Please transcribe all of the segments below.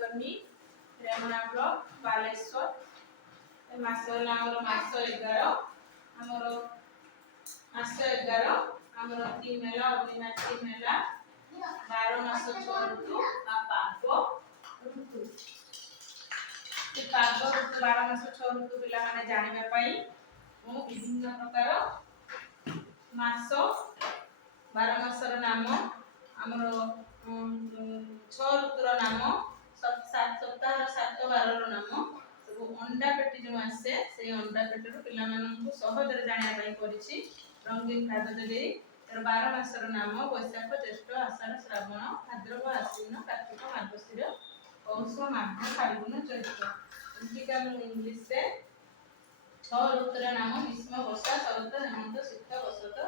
करनी रेमना ब्लॉक बालेश्वर मास नाम मास 11 हमर मास 11 हमर टीम मेला ऑर्डिनरी टीम मेला 12 मास 6 ऋतु आ पागो ऋतु से पागो ऋतु 12 मास 6 ऋतु पिला माने जानिबा पई मु विभिन्न प्रकार मास 12 मासर नाम हमर 6 ऋतुर नाम सप्ताह 7 12 रो नाम सब अंडा पेटी जो आसे से अंडा पेटी रो पिला मानन को सहज रे जानिया पई करिछि रंगीन कागज दे तर 12 मासर नाम वैशाख ज्येष्ठ आषाढ़ श्रावण भाद्रव आश्विन कार्तिक मार्गशीर पौष माघ फाल्गुन चैत्र इनकी का इंग्लिश से 6 ऋतुर नाम ग्रीष्म वर्षा शरत हेमंत शीत वसंत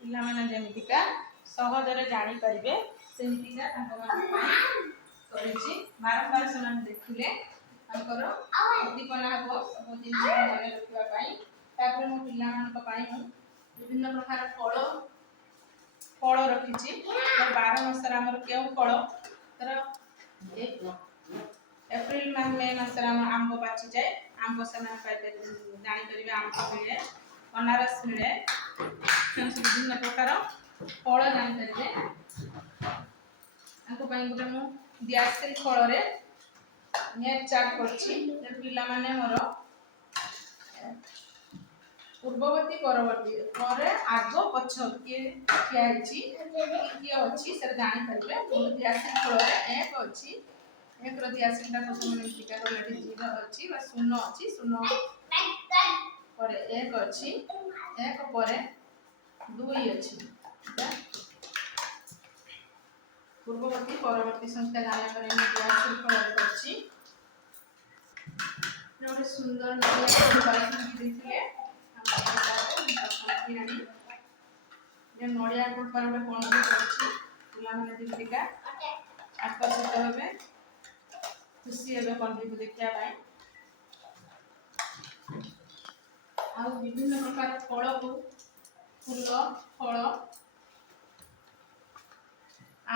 पिला माने जेमितिका सहज रे जानि परिबे सेमितिका तांको मान करिछि बारंबार समान देखिले तांकर उद्दीपना हो सब दिन मने रखिबा पई तापर मो पिला मान को पई मु विभिन्न प्रकार फल रखिछि 12 मास रा हमर केउ फल तर एप्रिल मे मास रा आंबो पाछि जाय आंबो समान पाइबे जानि परिबे आंबो मिले अनारस मिले विभिन्न प्रकार फल जानि परिबे आंको पई गुटे मु दियासिल फल रे नेट चार्ट करछि जे पिला माने मोर पूर्ववर्ती परवर्ती परे आगो पछ के कियाछि कि अछि सर जानि परिबे मु दियासिल फल रे एक अछि एक रो दियासिल ता तो मने टिका रो लेटी जीरो अछि बा शून्य अछि शून्य परे एक अछि एक परे 2 अछि पूर्ववर्ती परवर्ती संख्या जाने पर मैं दियासिल फल करछि जोरे सुंदर नया बाइक देखिले हम नानी जे नडिया कोड पर गोटे कोंडी करछि पिला माने दिलटिका आकर्षित होबे खुशी हेबे कोंडी को देखिया पाए आ विभिन्न प्रकार फल को फूल फल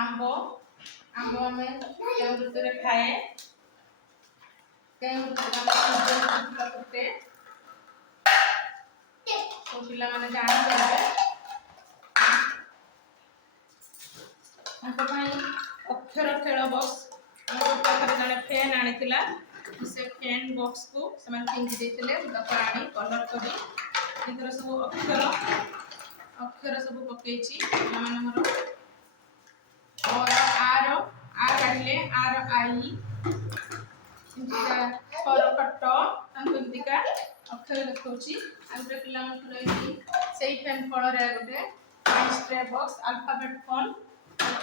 आंबो में केउ ऋतु रे खाए केउ ऋतु में फूल फुटे तो पिला माने जानि करबे हमको भाई अक्षर खेल बॉक्स हमको पाखरे जने पेन आनिथिला से पेन बॉक्स को समान किंग देथिले पानी कलर करी इधर सब अक्षर सब पकेछि पिला माने हमरो और आर काढले आर आई इंदिका फर कट अंतिका अक्षर देखौछि आंरे पिला मन लई सेई पेन फल रे गोटे स्ट्रे बॉक्स अल्फाबेट फॉन्ट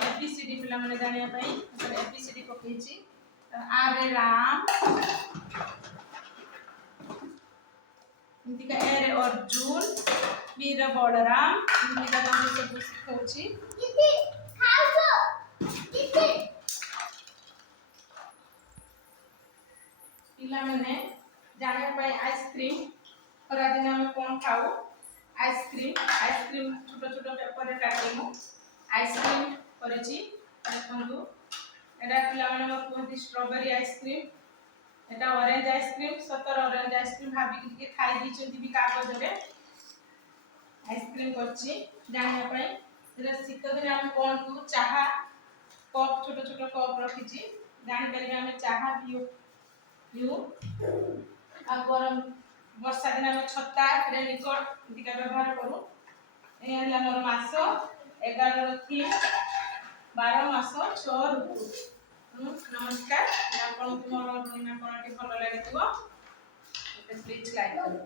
एबीसीडी पिला माने जानिया पई एबीसीडी पकेछि आर रे राम इंदिका ए रे अर्जुन बी रे बलराम इंदिका हम सब सिखौछि दीदी खाओ दीदी पिला माने जानिया पई आइसक्रीम और आज हम कोन खाऊ आइसक्रीम छोटो छोटो पेपर रे काटिमु आइसक्रीम करेछि देखंतु एडा पिला माने मोर कहति स्ट्रॉबेरी आइसक्रीम एटा ऑरेंज आइसक्रीम सतर ऑरेंज आइसक्रीम भाबी के खाई दी छथि भी कागज रे आइसक्रीम करछि जानिया पई एरा शीत दिन हम कोन तू चाहा कप छोटो छोटो कप रखिछि जानि परिबे हम चाहा पिउ आ गरम वर्षा दिन में छत्ता रेनकोट दिका व्यवहार करू ए हला मोर मास 11 रो थीम 12 मास 6 ऋतु नमस्कार आपण मोर रोइना कोनटी भलो लागितबो प्लीज लाइक करू।